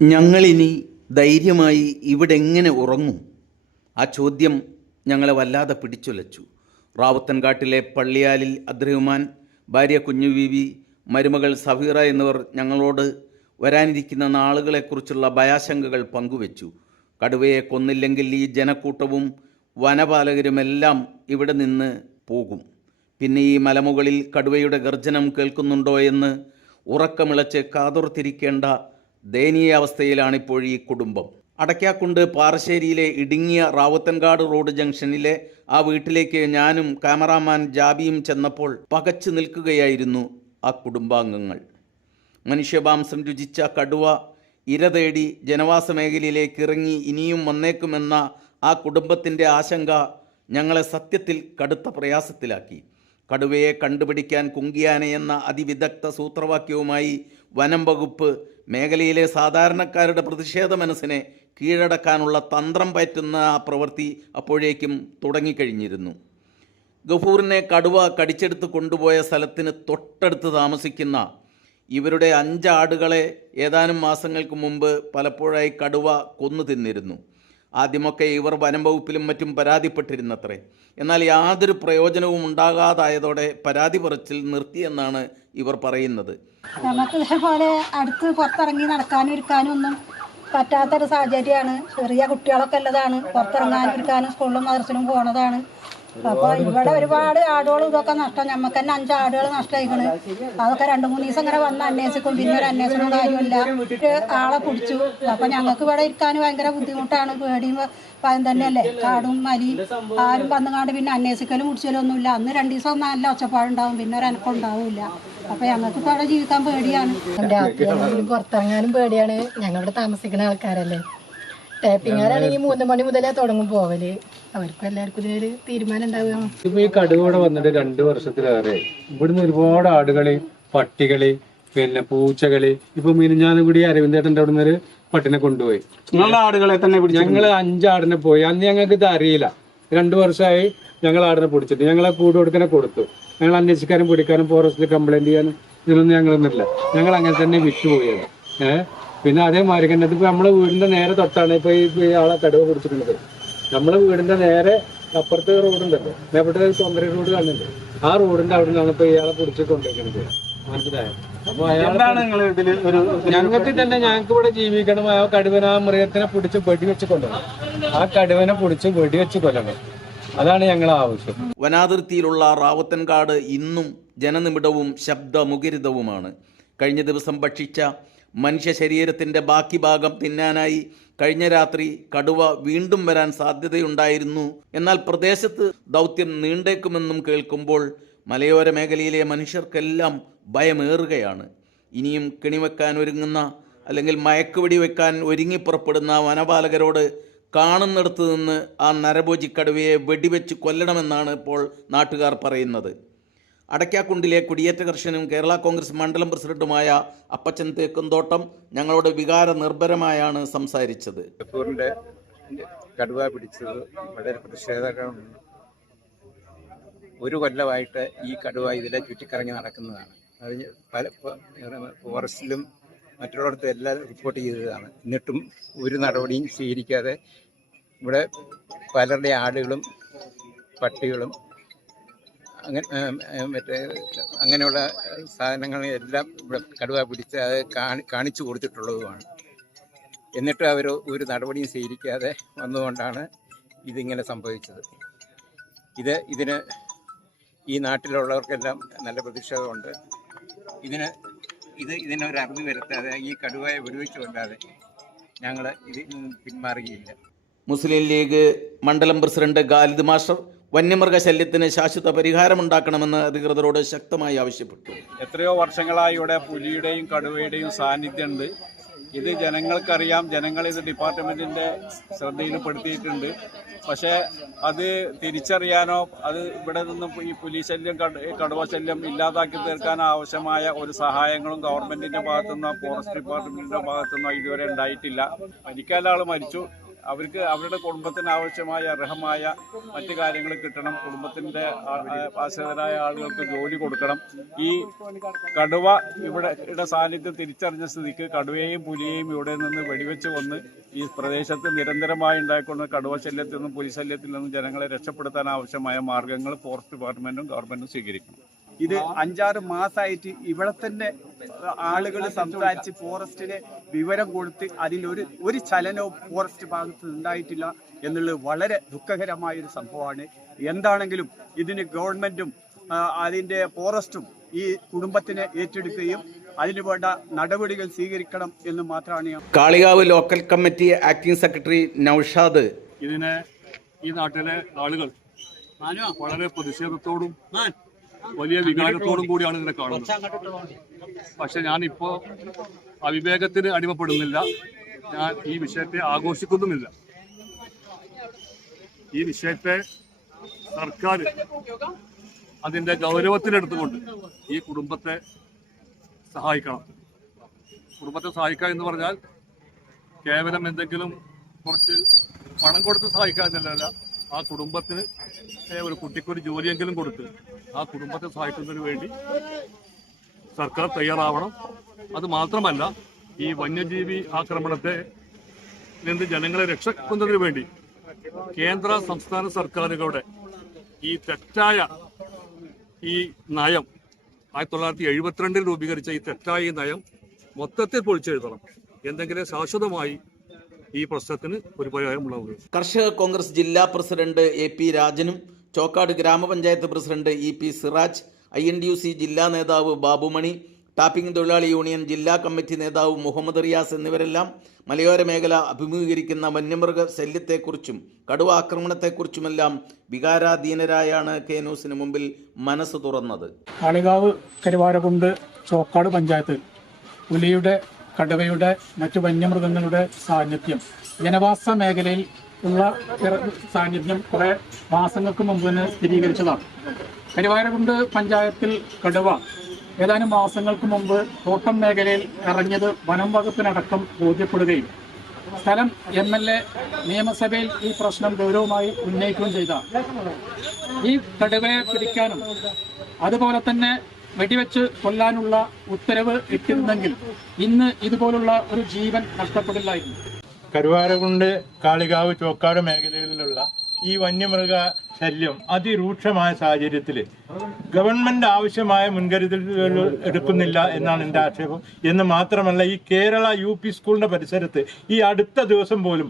ഞങ്ങളിനി ധൈര്യമായി ഇവിടെ എങ്ങനെ ഉറങ്ങും? ആ ചോദ്യം ഞങ്ങളെ വല്ലാതെ പിടിച്ചുലച്ചു. റാവുത്തൻകാട്ടിലെ പള്ളിയാലിൽ അദ്രഹുമാൻ ഭാര്യ കുഞ്ഞു ബീവി മരുമകൾ സഫീറ എന്നിവർ ഞങ്ങളോട് വരാനിരിക്കുന്ന നാളുകളെക്കുറിച്ചുള്ള ഭയാശങ്കകൾ പങ്കുവച്ചു. കടുവയെ കൊന്നില്ലെങ്കിൽ ഈ ജനക്കൂട്ടവും വനപാലകരുമെല്ലാം ഇവിടെ നിന്ന് പോകും. പിന്നെ ഈ മലമുകളിൽ കടുവയുടെ ഗർജനം കേൾക്കുന്നുണ്ടോ എന്ന് ഉറക്കമിളച്ച് കാതോർത്തിരിക്കേണ്ട ദയനീയാവസ്ഥയിലാണിപ്പോൾ ഈ കുടുംബം. അടയ്ക്കാക്കുണ്ട് പാറശ്ശേരിയിലെ ഇടുങ്ങിയ റാവുത്തൻകാട് റോഡ് ജംഗ്ഷനിലെ ആ വീട്ടിലേക്ക് ഞാനും ക്യാമറാമാൻ ജാബിയും ചെന്നപ്പോൾ പകച്ചു നിൽക്കുകയായിരുന്നു ആ കുടുംബാംഗങ്ങൾ. മനുഷ്യമാംസം രുചിച്ച കടുവ ഇര തേടി ജനവാസ മേഖലയിലേക്ക് ഇറങ്ങി ഇനിയും വന്നേക്കുമെന്ന ആ കുടുംബത്തിന്റെ ആശങ്ക ഞങ്ങളെ സത്യത്തിൽ കടുത്ത പ്രയാസത്തിലാക്കി. കടുവയെ കണ്ടുപിടിക്കാൻ കുങ്കിയാന എന്ന അതിവിദഗ്ധ സൂത്രവാക്യവുമായി വനം വകുപ്പ് മേഖലയിലെ സാധാരണക്കാരുടെ പ്രതിഷേധ മനസ്സിനെ കീഴടക്കാനുള്ള തന്ത്രം പറ്റുന്ന ആ പ്രവൃത്തി അപ്പോഴേക്കും തുടങ്ങിക്കഴിഞ്ഞിരുന്നു. ഗഫൂറിനെ കടുവ കടിച്ചെടുത്ത് കൊണ്ടുപോയ സ്ഥലത്തിന് തൊട്ടടുത്ത് താമസിക്കുന്ന ഇവരുടെ അഞ്ചാടുകളെ ഏതാനും മാസങ്ങൾക്ക് മുമ്പ് പലപ്പോഴായി കടുവ കൊന്നു തിന്നിരുന്നു. ആദ്യമൊക്കെ ഇവർ വനം വകുപ്പിലും മറ്റും പരാതിപ്പെട്ടിരുന്നത്രേ. എന്നാൽ യാതൊരു പ്രയോജനവും ഉണ്ടാകാതായതോടെ പരാതി പറച്ചിൽ നിർത്തിയെന്നാണ് ഇവർ പറയുന്നത്. നമുക്ക് ഇതേപോലെ അടുത്ത് പുറത്തിറങ്ങി നടക്കാനും ഇരിക്കാനും ഒന്നും പറ്റാത്തൊരു സാഹചര്യമാണ്. ചെറിയ കുട്ടികളൊക്കെ ഉള്ളതാണ്. പുറത്തിറങ്ങാനും ഇരിക്കാനും സ്കൂളിലും മദർസിലും പോണതാണ്. അപ്പോൾ ഇവിടെ ഒരുപാട് ആടുകളും ഇതൊക്കെ നഷ്ടം. നമുക്ക് തന്നെ അഞ്ച് ആടുകൾ നഷ്ടമായിക്കണ്. അതൊക്കെ രണ്ട് മൂന്ന് ദിവസം ഇങ്ങനെ വന്ന് അന്വേഷിക്കും. പിന്നെ ഒരു അന്വേഷണവും കാര്യമില്ല ആളെ പിടിച്ചു. അപ്പൊ ഞങ്ങൾക്ക് ഇവിടെ ഇരിക്കാൻ ഭയങ്കര ബുദ്ധിമുട്ടാണ്. പേടിയും ഭയം തന്നെയല്ലേ? കാടും മലി ആരും വന്നുകാണ്ട് പിന്നെ അന്വേഷിക്കലും പിടിച്ചലും ഒന്നുമില്ല. അന്ന് രണ്ട് ദിവസം നല്ല ഒച്ചപ്പാടുണ്ടാവും. പിന്നെ ഒരു അനക്കം ഉണ്ടാവില്ല അപ്പോൾ ഞങ്ങൾക്ക് ഇപ്പൊ അവിടെ ജീവിക്കാൻ പേടിയാണ്. രാത്രിയാണെങ്കിലും പുറത്തിറങ്ങാനും പേടിയാണ്. ഞങ്ങളിവിടെ താമസിക്കുന്ന ആൾക്കാരല്ലേ. ടാപ്പിങ്ങാരാണെങ്കിൽ മൂന്ന് മണി മുതലേ തുടങ്ങും പോവൽ. അവർക്കും എല്ലാവർക്കും ഇതിനൊരു തീരുമാനം ഉണ്ടാവുക. ഇപ്പൊ ഈ കടുവ വന്നിട്ട് രണ്ടു വർഷത്തിലേറെ ഇവിടുന്ന് ഒരുപാട് ആടുകൾ പട്ടികൾ പിന്നെ പൂച്ചകൾ ഇപ്പൊ മിനിഞ്ഞാന്ന് കൂടി അരവിന്ദേട്ടന്റെ അവിടെ നിന്ന് പട്ടിനെ കൊണ്ടുപോയി. നിങ്ങളുടെ ആടുകളെ തന്നെ പിടിച്ചു ഞങ്ങൾ അഞ്ചാടിനെ പോയി. അന്ന് ഞങ്ങൾക്ക് ഇത് അറിയില്ല. രണ്ടു വർഷമായി ഞങ്ങൾ ആടിനെ പിടിച്ചിട്ട്. ഞങ്ങളെ കൂട് കൊടുക്കനെ കൊടുത്തു. ഞങ്ങൾ അന്വേഷിക്കാനും പിടിക്കാനും ഫോറസ്റ്റിൽ കംപ്ലൈന്റ് ചെയ്യാനും ഇതിലൊന്നും ഞങ്ങളൊന്നുമില്ല ഞങ്ങൾ അങ്ങനെ തന്നെ വിട്ടുപോയത് ഏഹ് പിന്നെ അതേമാതിരി തന്നെ ഇതിപ്പോൾ നമ്മളെ വീടിന്റെ നേരെ തൊട്ടാണ് ഇപ്പോൾ ഈ ആളെ കടുവ പിടിച്ചിട്ടുള്ളത്. നമ്മളെ വീടിന്റെ നേരെ അപ്പുറത്തെ റോഡുണ്ടല്ലോ. മേപ്പത്തെ തൊമ്പര റോഡ് കാണുന്നുണ്ട്. ആ റോഡിന്റെ അവിടെ നിന്നാണ് ഇപ്പോൾ ഇയാളെ പിടിച്ച് കൊണ്ടുവയ്ക്കുന്നത് മനസ്സിലായോ അപ്പോൾ അയാൾ ഞങ്ങൾക്ക് തന്നെ ഞങ്ങൾക്ക് ഇവിടെ ജീവിക്കണം. ആ കടുവന ആ മൃഗത്തിനെ പിടിച്ച് വെടിവെച്ച് കൊല്ലണം. ആ കടുവനെ പിടിച്ച് വെടിവെച്ച് കൊല്ലണം. അതാണ് ഞങ്ങളെ ആവശ്യം. വനാതിർത്തിയിലുള്ള റാവത്തൻകാട് ഇന്നും ജനനിമിടവും ശബ്ദമുഖരിതവുമാണ്. കഴിഞ്ഞ ദിവസം ഭക്ഷിച്ച മനുഷ്യ ശരീരത്തിന്റെ ബാക്കി ഭാഗം തിന്നാനായി കഴിഞ്ഞ രാത്രി കടുവ വീണ്ടും വരാൻ സാധ്യതയുണ്ടായിരുന്നു. എന്നാൽ പ്രദേശത്ത് ദൗത്യം നീണ്ടേക്കുമെന്നും കേൾക്കുമ്പോൾ മലയോര മേഖലയിലെ മനുഷ്യർക്കെല്ലാം ഭയമേറുകയാണ്. ഇനിയും കെണിവെക്കാൻ ഒരുങ്ങുന്ന അല്ലെങ്കിൽ മയക്കുവെടി വെക്കാൻ ഒരുങ്ങി പുറപ്പെടുന്ന വനപാലകരോട് കാണുന്നിടത്ത് നിന്ന് ആ നരഭോജി കടുവയെ വെടിവെച്ച് കൊല്ലണമെന്നാണ് ഇപ്പോൾ നാട്ടുകാർ പറയുന്നത്. അടയ്ക്കാക്കുണ്ടിലെ കുടിയേറ്റ കർഷനും കേരള കോൺഗ്രസ് മണ്ഡലം പ്രസിഡന്റുമായ അപ്പച്ചൻ തേക്കുംതോട്ടം ഞങ്ങളോട് വികാര നിർഭരമായാണ് സംസാരിച്ചത് കടുവ പിടിച്ചത് വളരെ പ്രതിഷേധകരമാണ്. ഒരു കൊല്ലമായിട്ട് ഈ കടുവ ഇതിലെ ചുറ്റിക്കറങ്ങി നടക്കുന്നതാണ്. അത് പല ഫോറസ്റ്റിലും മറ്റുള്ളിടത്തും എല്ലാം റിപ്പോർട്ട് ചെയ്തതാണ്. എന്നിട്ടും ഒരു നടപടിയും സ്വീകരിക്കാതെ ഇവിടെ പലരുടെ ആടുകളും പട്ടികളും അങ്ങനെ മറ്റേ അങ്ങനെയുള്ള സാധനങ്ങളെല്ലാം ഇവിടെ കടുവ പിടിച്ച് അത് കാണി കാണിച്ചു കൊടുത്തിട്ടുള്ളതുമാണ്. എന്നിട്ട് അവർ ഒരു നടപടിയും സ്വീകരിക്കാതെ വന്നുകൊണ്ടാണ് ഇതിങ്ങനെ സംഭവിച്ചത്. ഇത് ഇതിന് ഈ നാട്ടിലുള്ളവർക്കെല്ലാം നല്ല പ്രതിഷേധമുണ്ട് ഇതിന് ഇത് ഇതിനൊരു അറിവ് വരുത്താതെ ഈ കടുവയെ വെടിവെച്ച് കൊണ്ടാതെ ഞങ്ങൾ ഇതിൽ നിന്നും പിന്മാറുകയില്ല. മുസ്ലിം ലീഗ് മണ്ഡലം പ്രസിഡന്റ് ഖാലിദ് മാസ്റ്റർ വന്യമൃഗശല്യത്തിന് ശാശ്വത പരിഹാരമുണ്ടാക്കണമെന്ന് അധികൃതരോട് ശക്തമായി ആവശ്യപ്പെട്ടു. എത്രയോ വർഷങ്ങളായി ഇവിടെ പുലിയുടെയും കടുവയുടെയും സാന്നിധ്യമുണ്ട്. ഇത് ജനങ്ങൾക്കറിയാം. ജനങ്ങൾ ഇത് ഡിപ്പാർട്ട്മെന്റിന്റെ ശ്രദ്ധയിൽപ്പെടുത്തിയിട്ടുണ്ട്. പക്ഷേ അത് തിരിച്ചറിയാനോ അത് ഇവിടെ നിന്നും ഈ പുലി ശല്യം കടുവ ശല്യം ഇല്ലാതാക്കി തീർക്കാൻ ആവശ്യമായ ഒരു സഹായങ്ങളും ഗവൺമെന്റിന്റെ ഭാഗത്തുനിന്നോ ഫോറസ്റ്റ് ഡിപ്പാർട്ട്മെന്റിന്റെ ഭാഗത്തുനിന്നോ ഇതുവരെ ഉണ്ടായിട്ടില്ല. പരിക്കേല ആൾ മരിച്ചു. അവർക്ക് അവരുടെ കുടുംബത്തിന് ആവശ്യമായ അർഹമായ മറ്റു കാര്യങ്ങൾ കിട്ടണം. ആ- ആശ്രിതരായ ആളുകൾക്ക് ജോലി കൊടുക്കണം. ഈ കടുവ ഇവിടെ ഇവിടെ സാന്നിധ്യം തിരിച്ചറിഞ്ഞ സ്ഥിതിക്ക് കടുവയെയും പുലിയെയും ഇവിടെ നിന്ന് വെടിവെച്ച് വന്ന് ഈ പ്രദേശത്ത് നിരന്തരമായി ഉണ്ടായിക്കൊണ്ട് കടുവ ശല്യത്തിൽ നിന്നും പുലി ശല്യത്തിൽ നിന്നും ജനങ്ങളെ രക്ഷപ്പെടുത്താൻ ആവശ്യമായ മാർഗങ്ങൾ ഫോറസ്റ്റ് ഡിപ്പാർട്ട്മെന്റും ഗവൺമെന്റും സ്വീകരിക്കണം ഇത് അഞ്ചാറ് മാസമായിട്ട് ഇവിടെ തന്നെ ആളുകൾ സംസാരിച്ച് ഫോറസ്റ്റിന് വിവരം കൊടുത്ത് അതിലൊരു ഒരു ചലനവും ഫോറസ്റ്റ് ഭാഗത്ത് ഉണ്ടായിട്ടില്ല എന്നുള്ളത് വളരെ ദുഃഖകരമായ ഒരു സംഭവമാണ്. എന്താണെങ്കിലും ഇതിന് ഗവൺമെന്റും അതിന്റെ അതിന്റെ ഫോറസ്റ്റും ഈ കുടുംബത്തിനെ ഏറ്റെടുക്കുകയും അതിനു വേണ്ട നടപടികൾ സ്വീകരിക്കണം എന്ന് മാത്രമാണ് ഞാൻ Kalikavu local committee acting secretary Naushad. ഇതിനെ ഈ നാട്ടിലെ ആളുകൾ വളരെ പ്രതിഷേധത്തോടും വലിയ വികാരത്തോടും കൂടിയാണ് ഇതിനെ കാണുന്നത്. പക്ഷെ ഞാനിപ്പോ അവിവേകത്തിന് അടിമപ്പെടുന്നില്ല. ഞാൻ ഈ വിഷയത്തെ ആഘോഷിക്കുന്നുമില്ല. ഈ വിഷയത്തെ സർക്കാർ അതിന്റെ ഗൗരവത്തിലെടുത്തുകൊണ്ട് ഈ കുടുംബത്തെ സഹായിക്കണം. കുടുംബത്തെ സഹായിക്കുക എന്ന് പറഞ്ഞാൽ കേവലം എന്തെങ്കിലും കുറച്ച് പണം കൊടുത്ത് സഹായിക്കുക എന്നല്ല. ആ കുടുംബത്തിന് ഒരു കുട്ടിക്കൊരു ജോലിയെങ്കിലും കൊടുത്ത് ആ കുടുംബത്തെ സഹായിക്കുന്നതിന് വേണ്ടി സർക്കാർ തയ്യാറാവണം. അത് മാത്രമല്ല ഈ വന്യജീവി ആക്രമണത്തെ നിന്ന് ജനങ്ങളെ രക്ഷിക്കുന്നതിന് വേണ്ടി കേന്ദ്ര സംസ്ഥാന സർക്കാരുകളുടെ ഈ തെറ്റായ ഈ നയം ആയിരത്തി തൊള്ളായിരത്തി എഴുപത്തിരണ്ടിൽ രൂപീകരിച്ച ഈ തെറ്റായ നയം മൊത്തത്തിൽ പൊളിച്ചെഴുതണം. എന്തെങ്കിലും ശാശ്വതമായി ഈ പ്രശ്നത്തിന് ഒരു പരിഹാരം കർഷക കോൺഗ്രസ് ജില്ലാ പ്രസിഡന്റ് എ പി രാജനും ചോക്കാട് ഗ്രാമപഞ്ചായത്ത് president E P Siraj I N D U C ജില്ലാ നേതാവ് ബാബുമണി ടാപ്പിംഗ് തൊഴിലാളി യൂണിയൻ ജില്ലാ കമ്മിറ്റി നേതാവ് മുഹമ്മദ് റിയാസ് എന്നിവരെല്ലാം മലയോര മേഖല അഭിമുഖീകരിക്കുന്ന വന്യമൃഗ ശല്യത്തെക്കുറിച്ചും കടുവ ആക്രമണത്തെക്കുറിച്ചുമെല്ലാം വികാരാധീനരായാണ് കെ ന്യൂസിന് മുമ്പിൽ മനസ്സ് തുറന്നത്. കാളികാവ് കരുവാരകുണ്ട് ചോക്കാട് പഞ്ചായത്ത്. പുലിയുടെ കടുവയുടെ മറ്റു വന്യമൃഗങ്ങളുടെ സാന്നിധ്യം. ജനവാസ മേഖലയിൽ ഉള്ള സാന്നിധ്യം കുറെ മാസങ്ങൾക്ക് മുമ്പ് തന്നെ സ്ഥിരീകരിച്ചതാണ്. കരുവാരകുണ്ട് പഞ്ചായത്തിൽ കടുവ ഏതാനും മാസങ്ങൾക്ക് മുമ്പ് തോട്ടം മേഖലയിൽ ഇറങ്ങിയത് വനം വകുപ്പിനടക്കം ബോധ്യപ്പെടുകയും സ്ഥലം എം എൽ എ നിയമസഭയിൽ ഈ പ്രശ്നം ഗൗരവമായി ഉന്നയിക്കുകയും ചെയ്ത. ഈ കടുവയെ പിടിക്കാനും അതുപോലെ തന്നെ വെടിവെച്ച് കൊല്ലാനുള്ള ഉത്തരവ് ഇട്ടിരുന്നെങ്കിൽ ഇന്ന് ഇതുപോലുള്ള ഒരു ജീവൻ നഷ്ടപ്പെടില്ലായിരുന്നു. കരുവാരകുണ്ട് കാളികാവ് ചോക്കാട് മേഖലകളിലുള്ള ഈ വന്യമൃഗ ശല്യം അതിരൂക്ഷമായ സാഹചര്യത്തിൽ ഗവൺമെന്റ് ആവശ്യമായ മുൻകരുതലുകൾ എടുക്കുന്നില്ല എന്നാണ് എന്റെ ആക്ഷേപം. എന്ന് മാത്രമല്ല ഈ കേരള യു പി സ്കൂളിന്റെ പരിസരത്ത് ഈ അടുത്ത ദിവസം പോലും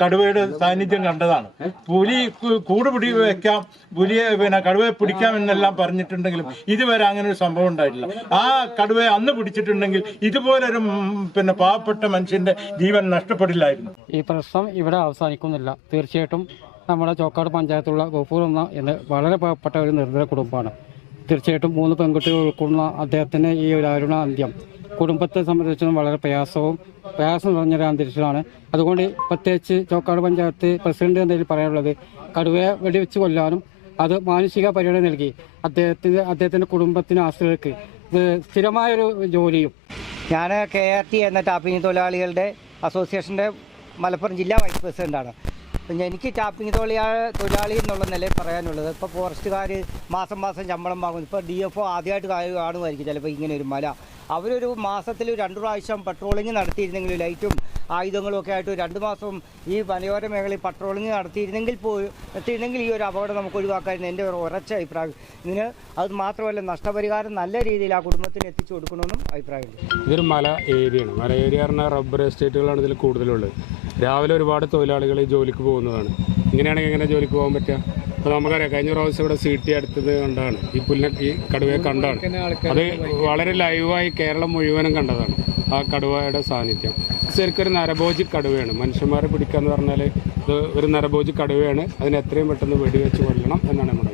കടുവയുടെ സാന്നിധ്യം കണ്ടതാണ്. പുലി കൂടുപിടി കൂട് പിടി വെക്കാം പുലിയെ പിന്നെ കടുവയെ പിടിക്കാം എന്നെല്ലാം പറഞ്ഞിട്ടുണ്ടെങ്കിലും ഇതുവരെ അങ്ങനെ ഒരു സംഭവം ഉണ്ടായിട്ടില്ല. ആ കടുവയെ അന്ന് പിടിച്ചിട്ടുണ്ടെങ്കിൽ ഇതുപോലൊരു പിന്നെ പാവപ്പെട്ട മനുഷ്യന്റെ ജീവൻ നഷ്ടപ്പെടില്ലായിരുന്നു. ഈ പ്രശ്നം ഇവിടെ അവസാനിക്കുന്നില്ല. തീർച്ചയായിട്ടും നമ്മുടെ ചോക്കാട് പഞ്ചായത്തുള്ള ഗഫൂർ എന്ന എന്ന് വളരെ പാവപ്പെട്ട ഒരു നിർദ്ധന കുടുംബമാണ്. തീർച്ചയായിട്ടും മൂന്ന് പെൺകുട്ടികൾ ഉൾക്കൊള്ളുന്ന അദ്ദേഹത്തിന് ഈ ഒരു അരുണ അന്ത്യം കുടുംബത്തെ സംബന്ധിച്ചിടത്തോളം വളരെ പ്രയാസവും പ്രയാസം നിറഞ്ഞൊരു അന്തരീക്ഷമാണ് അതുകൊണ്ട് പ്രത്യേകിച്ച് ചോക്കാട് പഞ്ചായത്ത് പ്രസിഡന്റ് എന്നതിൽ പറയാനുള്ളത് കടുവയെ വെടിവെച്ച് കൊല്ലാനും അത് മാനുഷിക പരിഗണന നൽകി അദ്ദേഹത്തിന് അദ്ദേഹത്തിന്റെ കുടുംബത്തിന് ആശ്രയർക്ക് സ്ഥിരമായൊരു ജോലിയും. ഞാൻ കെ ആർ ടി എന്ന ടാപ്പിംഗ് തൊഴിലാളികളുടെ അസോസിയേഷന്റെ മലപ്പുറം ജില്ലാ വൈസ് പ്രസിഡന്റാണ് അപ്പം എനിക്ക് ടാപ്പിംഗ് തൊഴിലാ തൊഴിലാളി എന്നുള്ള നിലയിൽ പറയാനുള്ളത്. ഇപ്പോൾ ഫോറസ്റ്റുകാർ മാസം മാസം ശമ്പളം വാങ്ങുന്നു ഇപ്പോൾ ഡി എഫ് ഒ ആദ്യമായിട്ട് കാണുമായിരിക്കും. ചിലപ്പോൾ ഇങ്ങനെ ഒരു മല. അവരൊരു മാസത്തിൽ രണ്ട് പ്രാവശ്യം പട്രോളിങ് നടത്തിയിരുന്നെങ്കിൽ ലൈറ്റും ആയുധങ്ങളും ഒക്കെ ആയിട്ട് രണ്ട് മാസം ഈ മലയോര മേഖലയിൽ പട്രോളിങ് നടത്തിയിരുന്നെങ്കിൽ പോയി നടത്തിയിരുന്നെങ്കിൽ ഈ ഒരു അപകടം നമുക്ക് ഒഴിവാക്കാമായിരുന്നു എന്റെ ഒരു ഉറച്ച അഭിപ്രായം. ഇതിന് അത് മാത്രമല്ല നഷ്ടപരിഹാരം നല്ല രീതിയിൽ ആ കുടുംബത്തിന് എത്തിച്ചു കൊടുക്കണമെന്നും അഭിപ്രായമുണ്ട്. ഇതൊരു മല ഏരിയയാണ്. മല ഏരിയ പറഞ്ഞാൽ റബ്ബർ എസ്റ്റേറ്റുകളാണ് ഇതിൽ കൂടുതലുള്ളത്. രാവിലെ ഒരുപാട് തൊഴിലാളികൾ ജോലിക്ക് പോകുന്നതാണ്. ഇങ്ങനെയാണെങ്കിൽ എങ്ങനെ ജോലിക്ക് പോകാൻ പറ്റുക? അപ്പോൾ നമുക്കറിയാം കഴിഞ്ഞ പ്രാവശ്യം ഇവിടെ സീട്ടി അടുത്തത് കണ്ടാണ് ഈ പുല്ലിനെ ഈ കടുവയെ കണ്ടാണ് അത് വളരെ ലൈവായി കേരളം മുഴുവനും കണ്ടതാണ് ആ കടുവയുടെ സാന്നിധ്യം. ശരിക്കും ഒരു നരഭോജി കടുവയാണ്. മനുഷ്യന്മാരെ പിടിക്കുക എന്ന് പറഞ്ഞാൽ ഇത് ഒരു നരഭോജി കടുവയാണ്. അതിനെ എത്രയും പെട്ടെന്ന് വെടിവെച്ച് കൊല്ലണം എന്നാണ് നമ്മുടെ